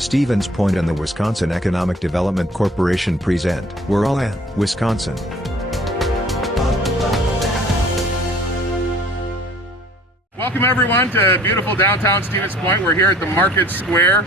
Stevens Point and the Wisconsin Economic Development Corporation present We're All In, Wisconsin. Welcome everyone to beautiful downtown Stevens Point. We're here at the Market Square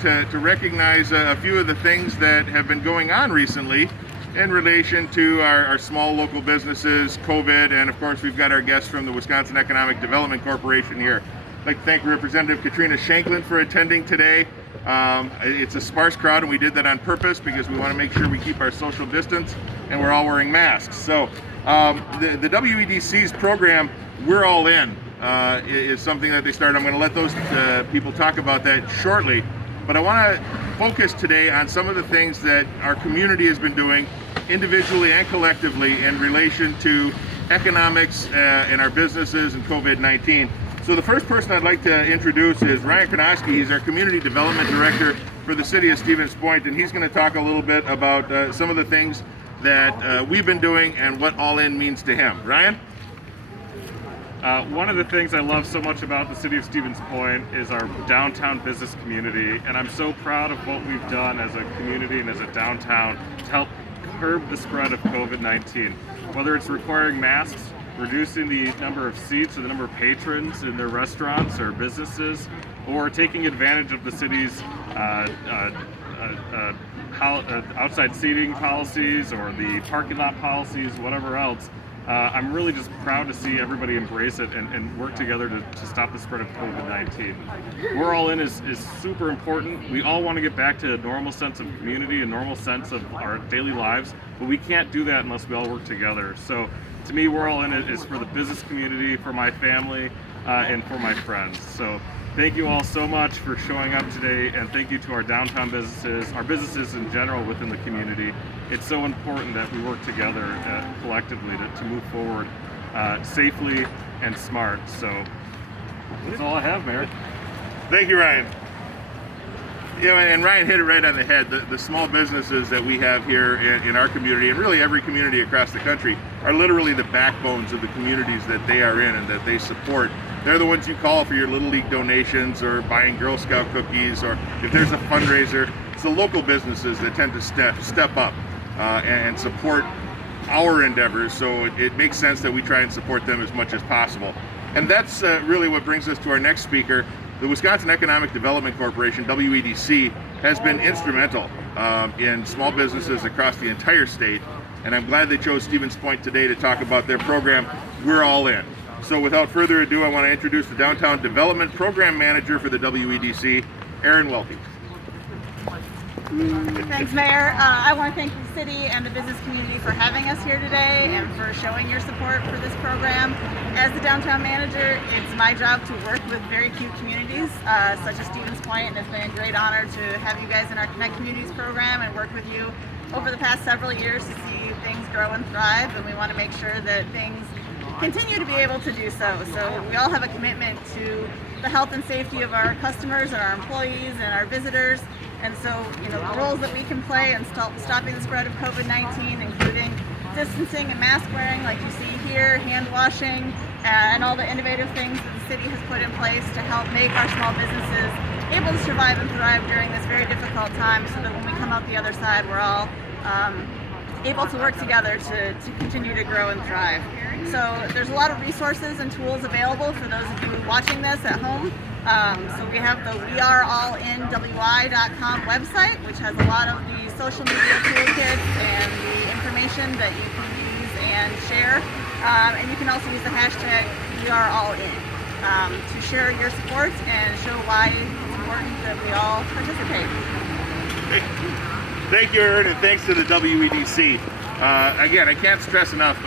to recognize a few of the things that have been going on recently in relation to our small local businesses, COVID, and of course we've got our guests from the Wisconsin Economic Development Corporation here. I'd like to thank Representative Katrina Shankland for attending today. It's a sparse crowd, and we did that on purpose because we want to make sure we keep our social distance and we're all wearing masks. So the WEDC's program, We're All In, is something that they started. I'm going to let those people talk about that shortly, but I want to focus today on some of the things that our community has been doing individually and collectively in relation to economics and our businesses and COVID-19. So the first person I'd like to introduce is Ryan Konoski. He's our Community Development Director for the City of Stevens Point, and he's going to talk a little bit about some of the things that we've been doing and what All In means to him. Ryan? One of the things I love so much about the City of Stevens Point is our downtown business community, and I'm so proud of what we've done as a community and as a downtown to help curb the spread of COVID-19. Whether it's requiring masks, reducing the number of seats or the number of patrons in their restaurants or businesses, or taking advantage of the city's outside seating policies or the parking lot policies, whatever else. I'm really just proud to see everybody embrace it and work together to stop the spread of COVID-19. We're All In is super important. We all want to get back to a normal sense of community, a normal sense of our daily lives, but we can't do that unless we all work together. So to me, We're All In is for the business community, for my family, and for my friends. So thank you all so much for showing up today, and thank you to our downtown businesses, our businesses in general within the community. It's so important that we work together collectively to move forward safely and smart. So that's all I have, Mayor. Thank you, Ryan. Yeah, and Ryan hit it right on the head. The small businesses that we have here in our community, and really every community across the country, are literally the backbones of the communities that they are in and that they support. They're the ones you call for your Little League donations or buying Girl Scout cookies, or if there's a fundraiser. It's the local businesses that tend to step up and support our endeavors, so it makes sense that we try and support them as much as possible. And that's really what brings us to our next speaker. The Wisconsin Economic Development Corporation, WEDC, has been instrumental in small businesses across the entire state, and I'm glad they chose Stevens Point today to talk about their program, We're All In. So without further ado, I want to introduce the Downtown Development Program Manager for the WEDC, Erin Welty. Thanks, Mayor. I want to thank the city and the business community for having us here today and for showing your support for this program. As the downtown manager, it's my job to work with very cute communities such as Stevens Point, and it's been a great honor to have you guys in our Connect Communities program and work with you over the past several years to see things grow and thrive, and we want to make sure that things continue to be able to do so. So we all have a commitment to the health and safety of our customers and our employees and our visitors. And so, the roles that we can play in stopping the spread of COVID-19, including distancing and mask wearing like you see here, hand washing, and all the innovative things that the city has put in place to help make our small businesses able to survive and thrive during this very difficult time, so that when we come out the other side, we're all able to work together to continue to grow and thrive. So there's a lot of resources and tools available for those of you watching this at home. So we have the weareallinwi.com website, which has a lot of the social media toolkits and the information that you can use and share. And you can also use the hashtag WeAreAllIn to share your support and show why it's important that we all participate. Thank you, Erin, and thanks to the WEDC. Again, I can't stress enough,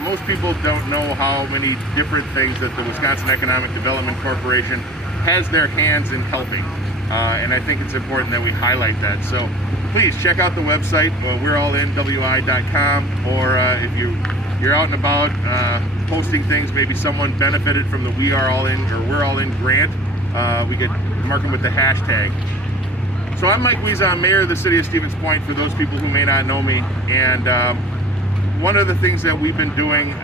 most people don't know how many different things that the Wisconsin Economic Development Corporation has their hands in helping. And I think it's important that we highlight that. So please check out the website, weareallinwi.com, or if you're out and about posting things, maybe someone benefited from the We Are All In or We're All In grant, we could mark them with the hashtag. So I'm Mike Wiza, I'm Mayor of the City of Stevens Point, for those people who may not know me. And one of the things that we've been doing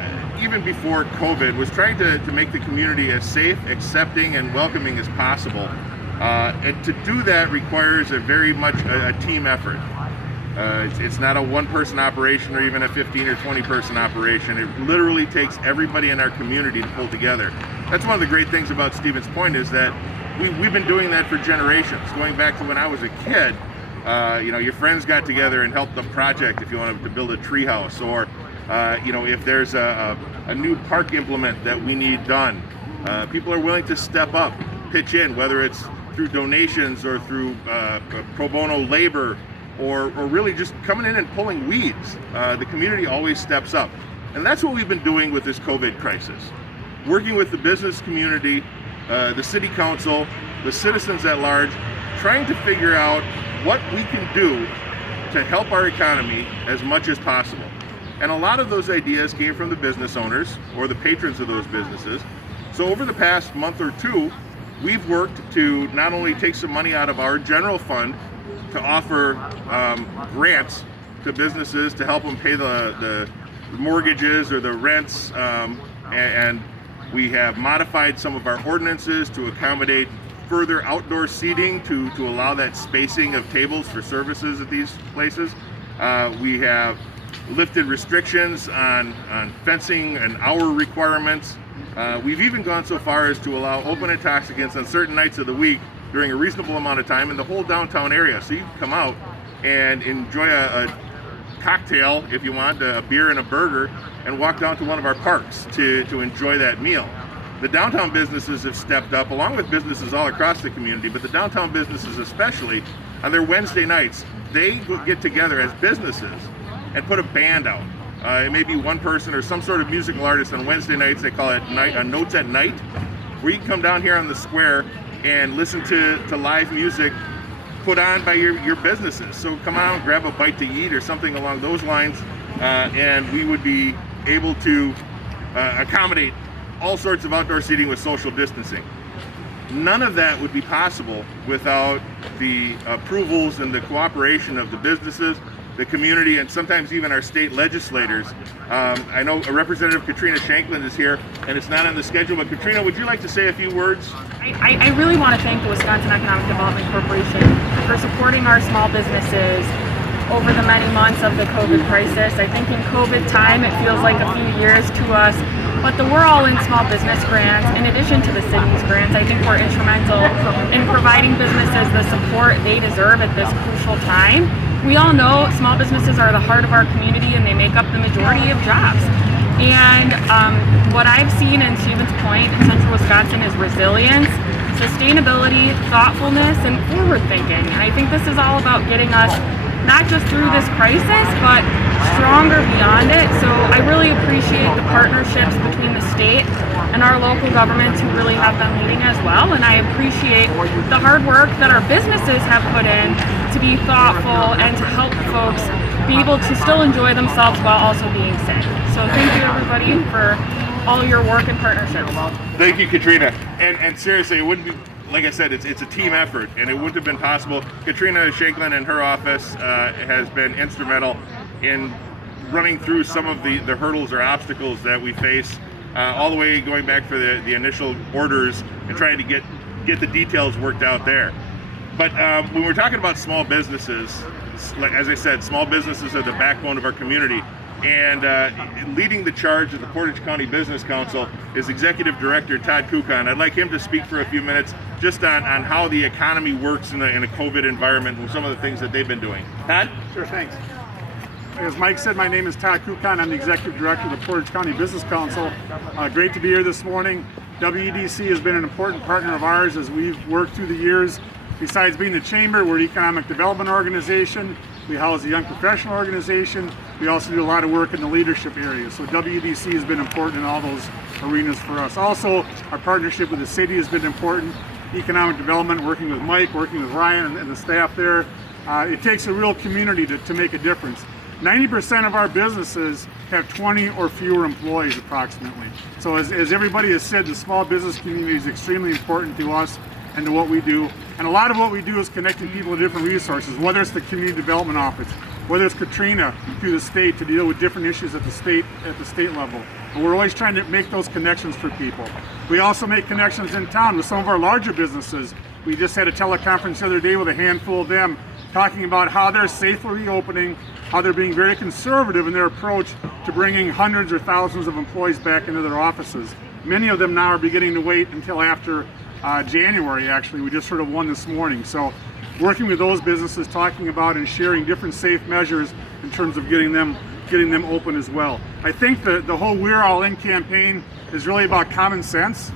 even before COVID was trying to make the community as safe, accepting, and welcoming as possible. And to do that requires a very much a team effort. It's not a one-person operation or even a 15 or 20-person operation. It literally takes everybody in our community to pull together. That's one of the great things about Stevens Point, is that we've been doing that for generations, going back to when I was a kid. Your friends got together and helped the project if you wanted to build a tree house, or if there's a new park implement that we need done. People are willing to step up, pitch in, whether it's through donations or through pro bono labor, or really just coming in and pulling weeds. The community always steps up. And that's what we've been doing with this COVID crisis. Working with the business community, the city council, the citizens at large, trying to figure out what we can do to help our economy as much as possible. And a lot of those ideas came from the business owners or the patrons of those businesses. So over the past month or two, we've worked to not only take some money out of our general fund to offer grants to businesses to help them pay the mortgages or the rents, and we have modified some of our ordinances to accommodate further outdoor seating to allow that spacing of tables for services at these places. We have lifted restrictions on fencing and hour requirements. We've even gone so far as to allow open intoxicants on certain nights of the week during a reasonable amount of time in the whole downtown area. So you can come out and enjoy a cocktail, if you want, a beer and a burger, and walk down to one of our parks to enjoy that meal. The downtown businesses have stepped up, along with businesses all across the community, but the downtown businesses especially, on their Wednesday nights, they get together as businesses and put a band out. It may be one person or some sort of musical artist on Wednesday nights. They call it Notes at Night, where you can come down here on the square and listen to live music put on by your businesses. So come on, grab a bite to eat or something along those lines, and we would be able to accommodate all sorts of outdoor seating with social distancing. None of that would be possible without the approvals and the cooperation of the businesses, the community, and sometimes even our state legislators. I know Representative Katrina Shankland is here, and it's not on the schedule, but Katrina, would you like to say a few words? I really want to thank the Wisconsin Economic Development Corporation for supporting our small businesses over the many months of the COVID crisis. I think in COVID time, it feels like a few years to us, but the We're All In Small Business Grants, in addition to the city's grants, I think we're instrumental in providing businesses the support they deserve at this crucial time. We all know small businesses are the heart of our community, and they make up the majority of jobs. And what I've seen in Stevens Point in central Wisconsin is resilience, sustainability, thoughtfulness, and forward thinking. And I think this is all about getting us not just through this crisis, but stronger beyond it. So I really appreciate the partnerships between the state and our local governments who really have been leading as well. And I appreciate the hard work that our businesses have put in to be thoughtful and to help folks be able to still enjoy themselves while also being safe. So thank you everybody for all your work and partnerships. Thank you, Katrina. And seriously, it wouldn't be, like I said, it's a team effort, and it wouldn't have been possible. Katrina Shankland and her office has been instrumental in running through some of the hurdles or obstacles that we face, all the way going back for the initial orders and trying to get the details worked out there. But when we're talking about small businesses, like as I said, small businesses are the backbone of our community. And leading the charge of the Portage County Business Council is Executive Director Todd Kuckkahn. I'd like him to speak for a few minutes just on how the economy works in a COVID environment and some of the things that they've been doing. Todd? Sure, thanks. As Mike said, my name is Todd Kuckkahn. I'm the Executive Director of the Portage County Business Council. Great to be here this morning. WEDC has been an important partner of ours as we've worked through the years. Besides being the chamber, we're an economic development organization. We house a young professional organization. We also do a lot of work in the leadership area. So WEDC has been important in all those arenas for us. Also, our partnership with the city has been important. Economic development, working with Mike, working with Ryan and the staff there. It takes a real community to make a difference. 90% of our businesses have 20 or fewer employees approximately. So as everybody has said, the small business community is extremely important to us and to what we do. And a lot of what we do is connecting people to different resources, whether it's the community development office, whether it's Katrina through the state to deal with different issues at the state level. And we're always trying to make those connections for people. We also make connections in town with some of our larger businesses We just had a teleconference the other day with a handful of them talking about how they're safely reopening, how they're being very conservative in their approach to bringing hundreds or thousands of employees back into their offices. Many of them now are beginning to wait until after January, actually. We just heard of one this morning. So working with those businesses, talking about and sharing different safe measures in terms of getting them open as well. I think the whole We're All In campaign is really about common sense.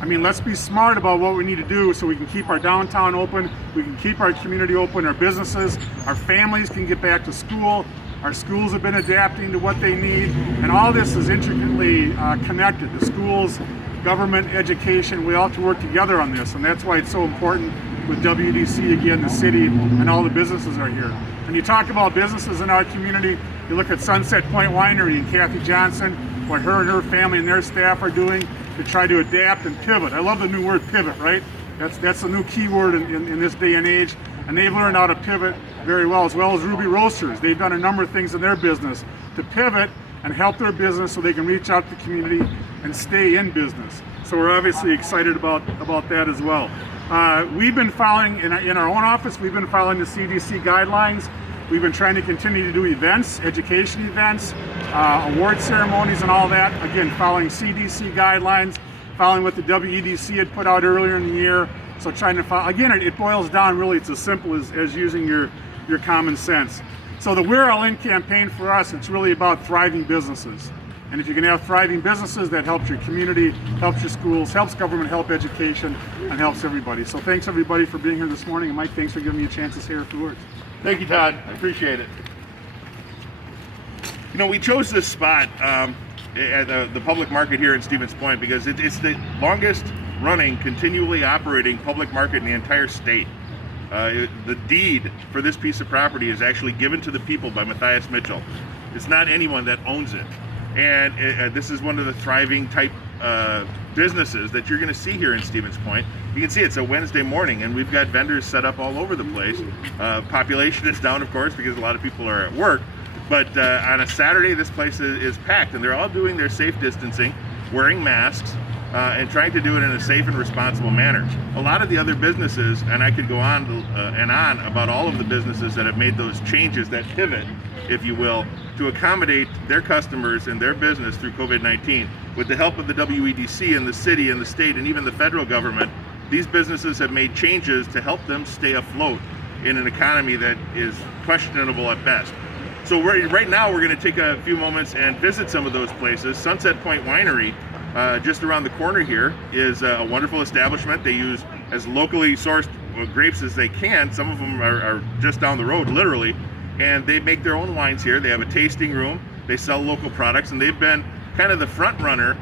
I mean, let's be smart about what we need to do so we can keep our downtown open, we can keep our community open, our businesses, our families can get back to school, our schools have been adapting to what they need, and all this is intricately connected. The schools, government, education, we all have to work together on this, and that's why it's so important with WDC, again, the city, and all the businesses are here. And you talk about businesses in our community, you look at Sunset Point Winery and Kathy Johnson, what her and her family and their staff are doing to try to adapt and pivot. I love the new word pivot, right? That's a new key word in this day and age, and they've learned how to pivot very well as Ruby Roasters. They've done a number of things in their business to pivot and help their business so they can reach out to the community and stay in business. So we're obviously excited about that as well. We've been following, in our own office, we've been following the CDC guidelines. We've been trying to continue to do events, education events, award ceremonies and all that. Again, following CDC guidelines, following what the WEDC had put out earlier in the year. So trying to follow, again, it boils down really, it's as simple as using your common sense. So the We're All In campaign for us, it's really about thriving businesses. And if you can have thriving businesses, that helps your community, helps your schools, helps government, helps education, and helps everybody. So thanks everybody for being here this morning. And Mike, thanks for giving me a chance to say a few words. Thank you, Todd. I appreciate it. You know, we chose this spot at the public market here in Stevens Point because it's the longest running, continually operating public market in the entire state. The deed for this piece of property is actually given to the people by Matthias Mitchell. It's not anyone that owns it. And this is one of the thriving type businesses that you're going to see here in Stevens Point. You can see it's a Wednesday morning and we've got vendors set up all over the place. Population is down, of course, because a lot of people are at work. But on a Saturday, this place is packed and they're all doing their safe distancing, wearing masks, and trying to do it in a safe and responsible manner. A lot of the other businesses, and I could go on and on about all of the businesses that have made those changes, that pivot, if you will, to accommodate their customers and their business through COVID-19. With the help of the WEDC and the city and the state and even the federal government, these businesses have made changes to help them stay afloat in an economy that is questionable at best. So right now we're going to take a few moments and visit some of those places. Sunset Point Winery, just around the corner here, is a wonderful establishment. They use as locally sourced grapes as they can. Some of them are just down the road, literally, and they make their own wines here. They have a tasting room. They sell local products, and they've been kind of the front runner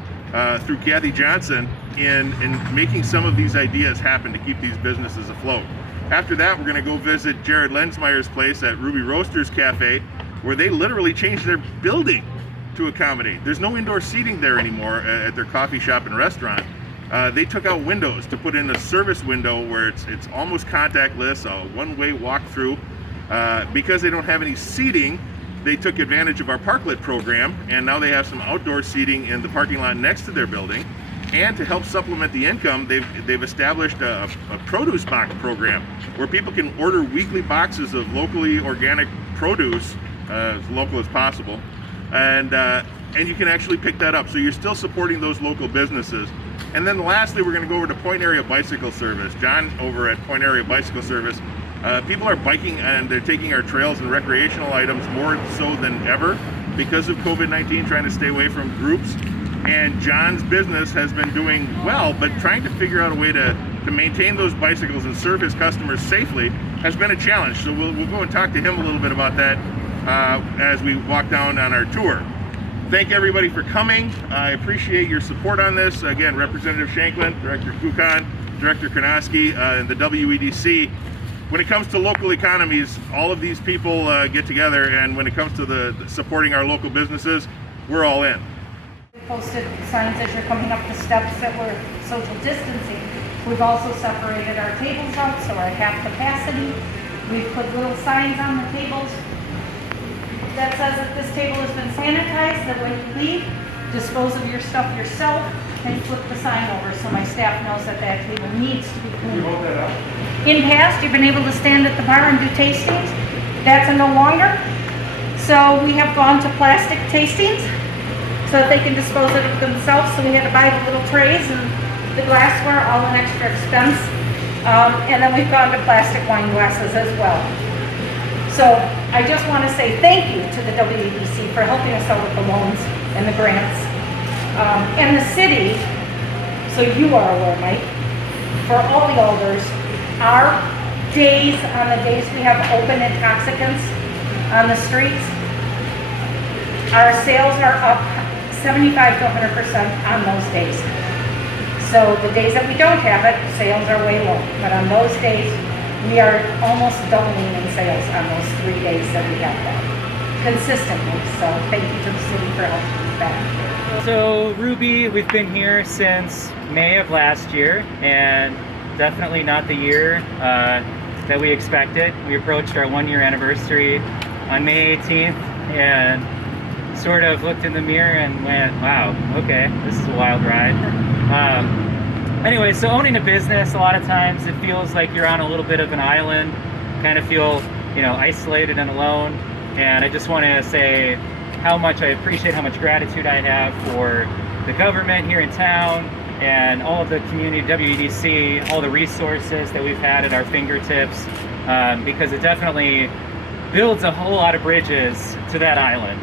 through Kathy Johnson in making some of these ideas happen to keep these businesses afloat. After that, we're going to go visit Jared Lensmeyer's place at Ruby Roasters Cafe, where they literally changed their building to accommodate. There's no indoor seating there anymore at their coffee shop and restaurant. They took out windows to put in a service window where it's almost contactless, a one-way walk-through. Because they don't have any seating, they took advantage of our parklet program, and now they have some outdoor seating in the parking lot next to their building. And to help supplement the income, they've established a produce box program where people can order weekly boxes of locally organic produce, as local as possible, and you can actually pick that up. So you're still supporting those local businesses. And then lastly, we're going to go over to Point Area Bicycle Service. John over at Point Area Bicycle Service. People are biking and they're taking our trails and recreational items more so than ever because of COVID-19, trying to stay away from groups. And John's business has been doing well, but trying to figure out a way to maintain those bicycles and serve his customers safely has been a challenge. So we'll go and talk to him a little bit about that as we walk down on our tour. Thank everybody for coming. I appreciate your support on this. Again, Representative Shankland, Director Kuckkahn, Director Karnosky, and the WEDC. When it comes to local economies, all of these people get together, and when it comes to the supporting our local businesses, we're all in. We posted signs as you're coming up the steps that we're social distancing. We've also separated our tables out, so we're at half capacity. We've put little signs on the tables that says that this table has been sanitized, that when you leave, dispose of your stuff yourself. and flip the sign over so my staff knows that that table needs to be cleaned. In past, you've been able to stand at the bar and do tastings. That's a no longer. So we have gone to plastic tastings so that they can dispose of it themselves. So we had to buy the little trays and the glassware, all an extra expense. And then we've gone to plastic wine glasses as well. So I just want to say thank you to the WEDC for helping us out with the loans and the grants. And the city, so you are aware, Mike, for all the alders, our days, on the days we have open intoxicants on the streets, our sales are up 75 to 100% on those days. So the days that we don't have it, sales are way low. But on those days, we are almost doubling in sales on those 3 days that we have that consistently. So thank you to the city for helping with that. So Ruby, we've been here since May of last year, and definitely not the year that we expected. We approached our 1 year anniversary on May 18th and sort of looked in the mirror and went, wow, okay, this is a wild ride. Anyway, so owning a business, a lot of times it feels like you're on a little bit of an island, kind of feel, isolated and alone. And I just want to say how much I appreciate, how much gratitude I have for the government here in town and all of the community, WEDC, all the resources that we've had at our fingertips, because it definitely builds a whole lot of bridges to that island.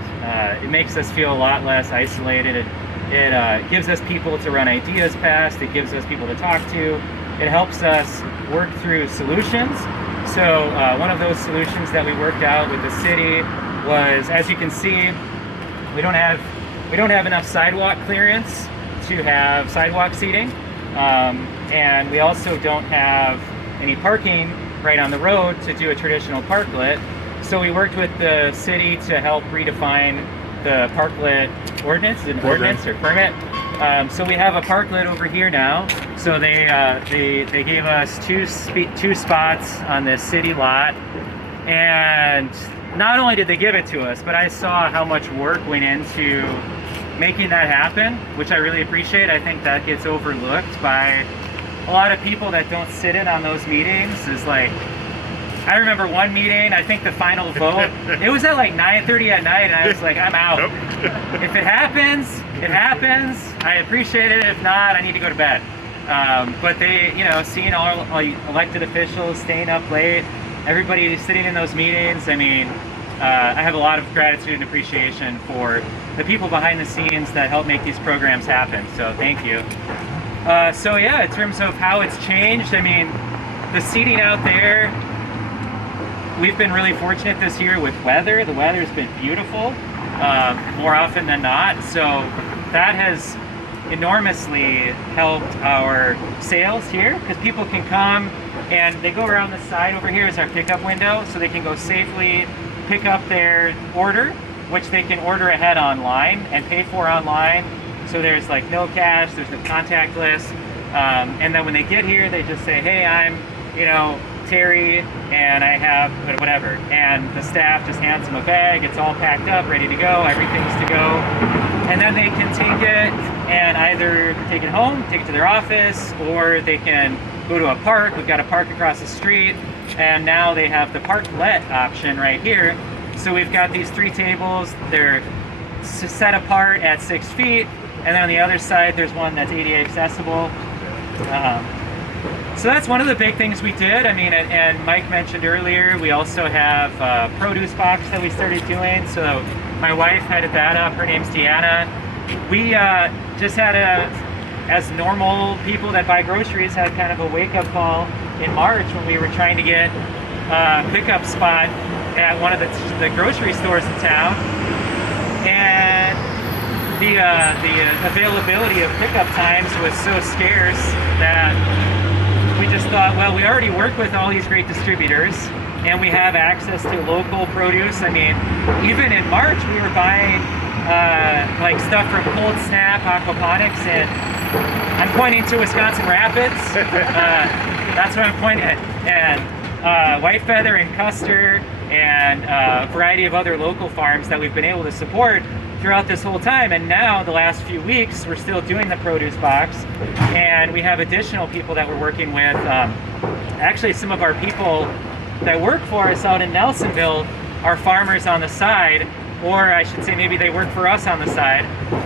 It makes us feel a lot less isolated. It gives us people to run ideas past. It gives us people to talk to. It helps us work through solutions. So one of those solutions that we worked out with the city was, as you can see, we don't have enough sidewalk clearance to have sidewalk seating, and we also don't have any parking right on the road to do a traditional parklet. So we worked with the city to help redefine the parklet ordinance, ordinance or permit. So we have a parklet over here now. So they gave us two spots on this city lot, and not only did they give it to us, but I saw how much work went into making that happen, which I really appreciate. I think that gets overlooked by a lot of people that don't sit in on those meetings. Is like, I remember one meeting, I think the final vote, it was at like 9:30 at night, and I was like, I'm out. If it happens, it happens. I appreciate it. If not, I need to go to bed. But they, seeing all elected officials staying up late, everybody sitting in those meetings, I mean, I have a lot of gratitude and appreciation for the people behind the scenes that help make these programs happen. So thank you. So yeah, in terms of how it's changed, I mean, the seating out there, we've been really fortunate this year with weather. The weather's been beautiful, more often than not. So that has enormously helped our sales here, because people can come and they go around the side. Over here is our pickup window, so they can go safely pick up their order, which they can order ahead online and pay for online. So there's like no cash, there's no contactless. And then when they get here, they just say, hey, I'm, Terry, and I have whatever. And the staff just hands them a bag. It's all packed up, ready to go. Everything's to go. And then they can take it and either take it home, take it to their office, or they can go to a park. We've got a park across the street, and now they have the parklet option right here. So we've got these 3 tables. They're set apart at 6 feet, and then on the other side there's one that's ADA accessible. So that's one of the big things we did. I mean, and Mike mentioned earlier, we also have a produce box that we started doing. So my wife headed that up. Her name's Deanna. We just had as normal people that buy groceries, had kind of a wake-up call in March when we were trying to get a pickup spot at one of the grocery stores in town. And the availability of pickup times was so scarce that we just thought, well, we already work with all these great distributors, and we have access to local produce. I mean, even in March, we were buying like stuff from Cold Snap Aquaponics, and I'm pointing to Wisconsin Rapids. That's what I'm pointing at. And White Feather and Custer and a variety of other local farms that we've been able to support throughout this whole time. And now the last few weeks, we're still doing the produce box, and we have additional people that we're working with. Actually, some of our people that work for us out in Nelsonville are farmers on the side, or I should say maybe they work for us on the side,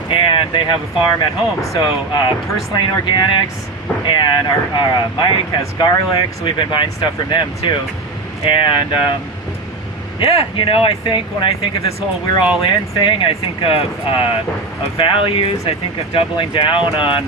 and they have a farm at home. So Purslane Organics, and our Mike has garlic, so we've been buying stuff from them too. And yeah, you know, I think when I think of this whole "we're all in" thing, I think of values. I think of doubling down on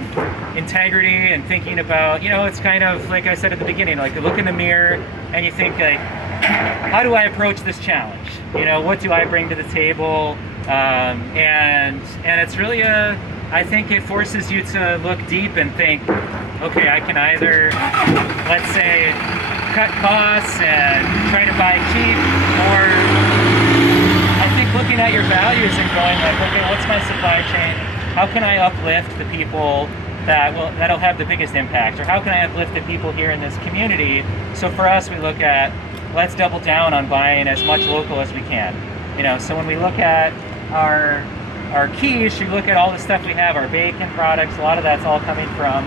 integrity and thinking about, you know, it's kind of like I said at the beginning, like you look in the mirror and you think, like, how do I approach this challenge? You know, what do I bring to the table? And it's really I think it forces you to look deep and think, okay, I can either, let's say, cut costs and try to buy cheap, or I think looking at your values and going like, okay, what's my supply chain? How can I uplift the people that'll have the biggest impact, or how can I uplift the people here in this community? So for us, we look at, let's double down on buying as much local as we can. You know, so when we look at our quiche, you look at all the stuff we have, our bacon products, a lot of that's all coming from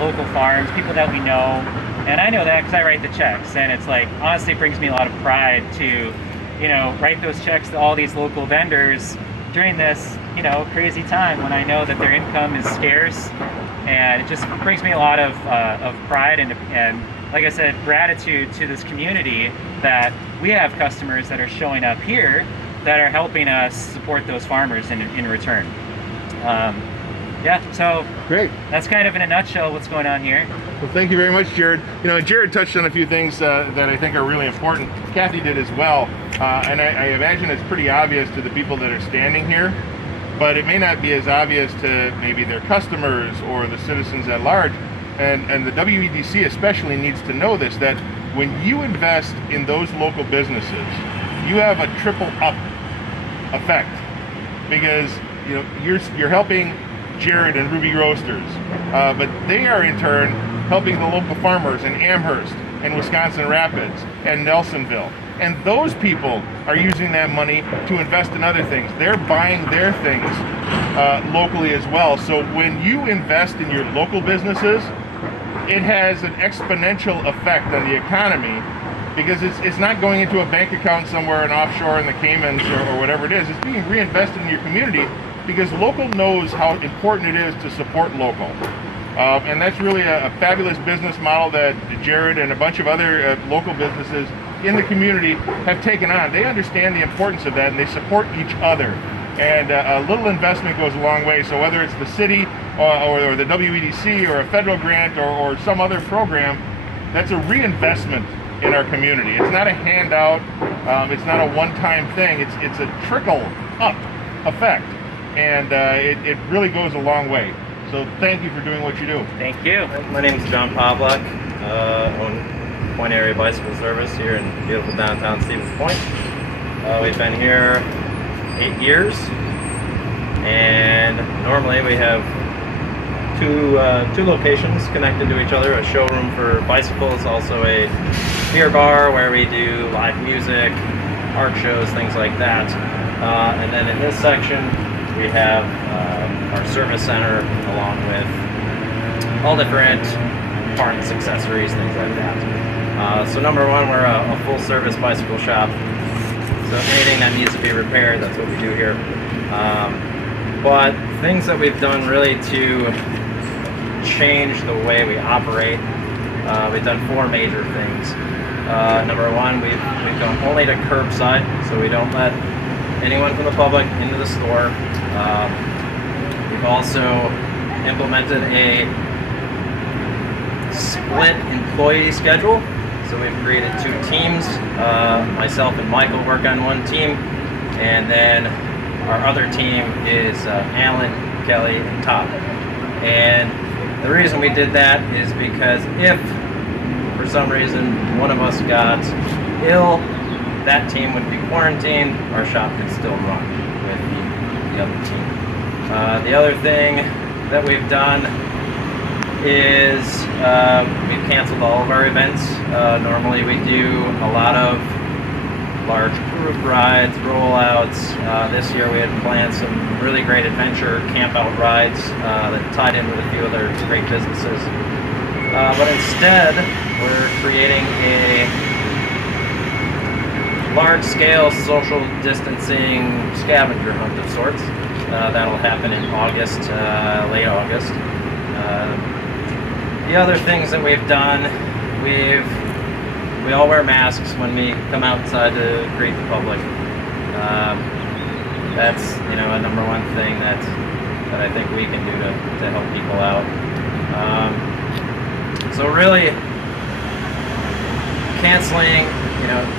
local farms, people that we know. And I know that because I write the checks, and it's like, honestly, it brings me a lot of pride to, you know, write those checks to all these local vendors during this, you know, crazy time when I know that their income is scarce. And it just brings me a lot of pride and like I said, gratitude to this community that we have customers that are showing up here that are helping us support those farmers in return. Yeah, so Great. That's kind of in a nutshell what's going on here. Well, thank you very much, Jared. You know, Jared touched on a few things that I think are really important. Kathy did as well, and I imagine it's pretty obvious to the people that are standing here, but it may not be as obvious to maybe their customers or the citizens at large. And the WEDC especially needs to know this, that when you invest in those local businesses, you have a triple up effect, because you know you're helping Jared and Ruby Roasters, but they are in turn helping the local farmers in Amherst and Wisconsin Rapids and Nelsonville. And those people are using that money to invest in other things. They're buying their things locally as well. So when you invest in your local businesses, it has an exponential effect on the economy, because it's not going into a bank account somewhere in offshore in the Caymans or whatever it is. It's being reinvested in your community, because local knows how important it is to support local. And that's really a fabulous business model that Jared and a bunch of other local businesses in the community have taken on. They understand the importance of that, and they support each other. And a little investment goes a long way. So whether it's the city or the WEDC or a federal grant or some other program, that's a reinvestment in our community. It's not a handout. It's not a one-time thing. It's a trickle-up effect. And it really goes a long way. So thank you for doing what you do. Thank you. My name is John Pavlak. Own Point Area Bicycle Service here in beautiful downtown Stevens Point. We've been here 8 years, and normally we have two locations connected to each other: a showroom for bicycles, also a beer bar where we do live music, art shows, things like that. And then in this section we have our service center, along with all different parts, accessories, things like that. So number one, we're a full service bicycle shop. So anything that needs to be repaired, that's what we do here. But things that we've done really to change the way we operate, we've done 4 major things. Number one, we've gone only to curbside, so we don't let anyone from the public into the store. We've also implemented a split employee schedule. So we've created 2 teams. Myself and Michael work on one team, and then our other team is Alan, Kelly, and Todd. And the reason we did that is because if for some reason one of us got ill, that team would be quarantined. Our shop could still run with the other team. The other thing that we've done is we've canceled all of our events. Normally we do a lot of large group rides, rollouts. This year we had planned some really great adventure camp-out rides that tied in with a few other great businesses. But instead, we're creating a large-scale social distancing scavenger hunt of sorts. That'll happen in August, late August. The other things that we've done, we all wear masks when we come outside to greet the public. That's a number one thing that I think we can do to help people out. So really, canceling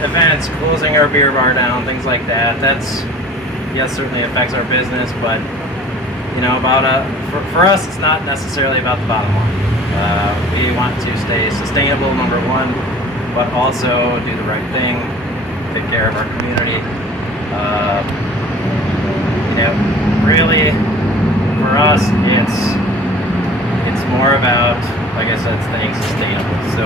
events, closing our beer bar down, things like that. That's certainly affects our business, but for us, it's not necessarily about the bottom line. We want to stay sustainable, number one, but also do the right thing, take care of our community. Really, for us, it's more about, like I said, staying sustainable. So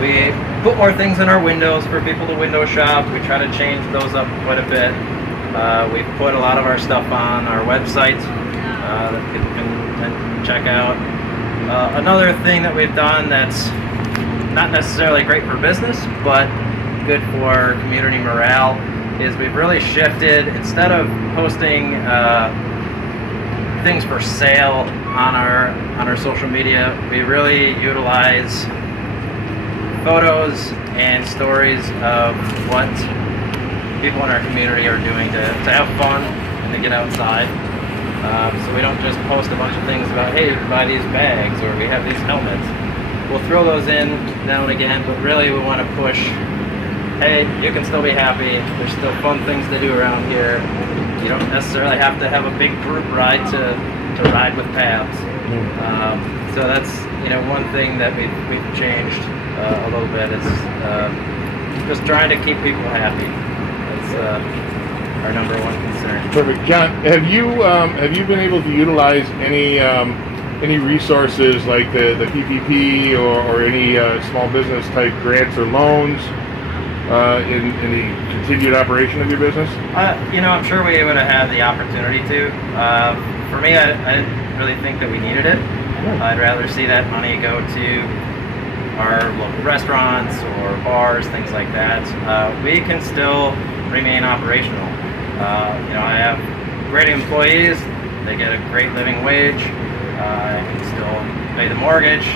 we put more things in our windows for people to window shop. We try to change those up quite a bit. We've put a lot of our stuff on our website that people can check out. Another thing that we've done that's not necessarily great for business, but good for community morale, is we've really shifted. Instead of posting things for sale on our social media, we really utilize photos and stories of what people in our community are doing to have fun and to get outside. So we don't just post a bunch of things about, hey, you can buy these bags or we have these helmets. We'll throw those in now and again, but really we want to push, hey, you can still be happy. There's still fun things to do around here. You don't necessarily have to have a big group ride to ride with Pabs. So that's one thing that we've changed a little bit is just trying to keep people happy. That's our number one concern. Perfect. John, have you been able to utilize any resources like the PPP or any small business type grants or loans in the continued operation of your business? I'm sure we would have had the opportunity to. For me, I didn't really think that we needed it. I'd rather see that money go to our local restaurants or bars, things like that. We can still remain operational. I have great employees. They get a great living wage. I can still pay the mortgage.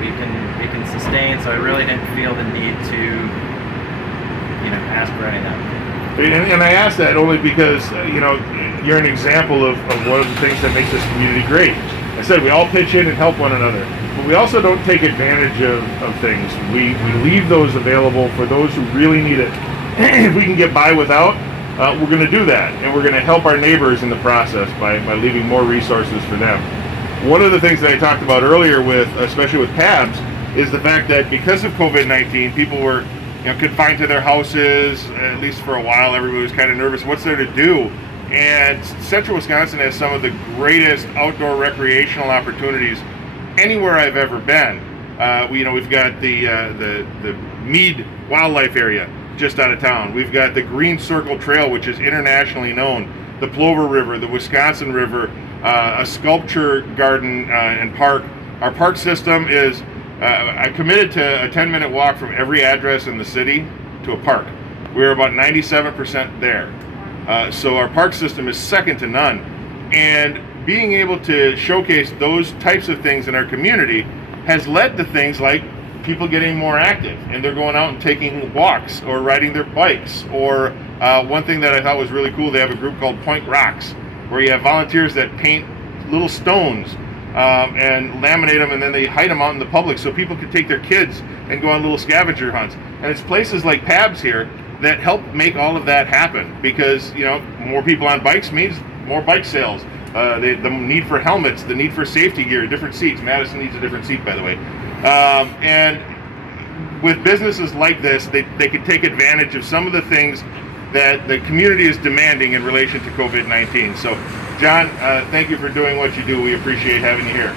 We can sustain. So I really didn't feel the need to ask for any of that. And I ask that only because you're an example of one of the things that makes this community great. I said we all pitch in and help one another, but we also don't take advantage of things. We leave those available for those who really need it. If we can get by without, we're going to do that, and we're going to help our neighbors in the process by leaving more resources for them. One of the things that I talked about earlier especially with Pabs, is the fact that because of COVID-19, people were confined to their houses, at least for a while. Everybody was kind of nervous. What's there to do? And Central Wisconsin has some of the greatest outdoor recreational opportunities anywhere I've ever been. We've got the Mead Wildlife Area just out of town. We've got the Green Circle Trail, which is internationally known. The Plover River, the Wisconsin River, a sculpture garden and park. Our park system is, I committed to a 10-minute walk from every address in the city to a park. We're about 97% there. So our park system is second to none. And being able to showcase those types of things in our community has led to things like people getting more active, and they're going out and taking walks or riding their bikes. Or one thing that I thought was really cool, they have a group called Point Rocks, where you have volunteers that paint little stones and laminate them, and then they hide them out in the public so people can take their kids and go on little scavenger hunts. And it's places like Pabs here that help make all of that happen, because more people on bikes means more bike sales. The need for helmets, the need for safety gear, different seats. Madison needs a different seat, by the way. And with businesses like this, they can take advantage of some of the things that the community is demanding in relation to COVID-19. So, John, thank you for doing what you do. We appreciate having you here.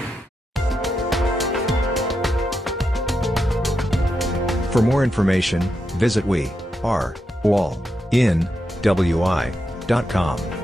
For more information, visit we.are.com. all in wi.com.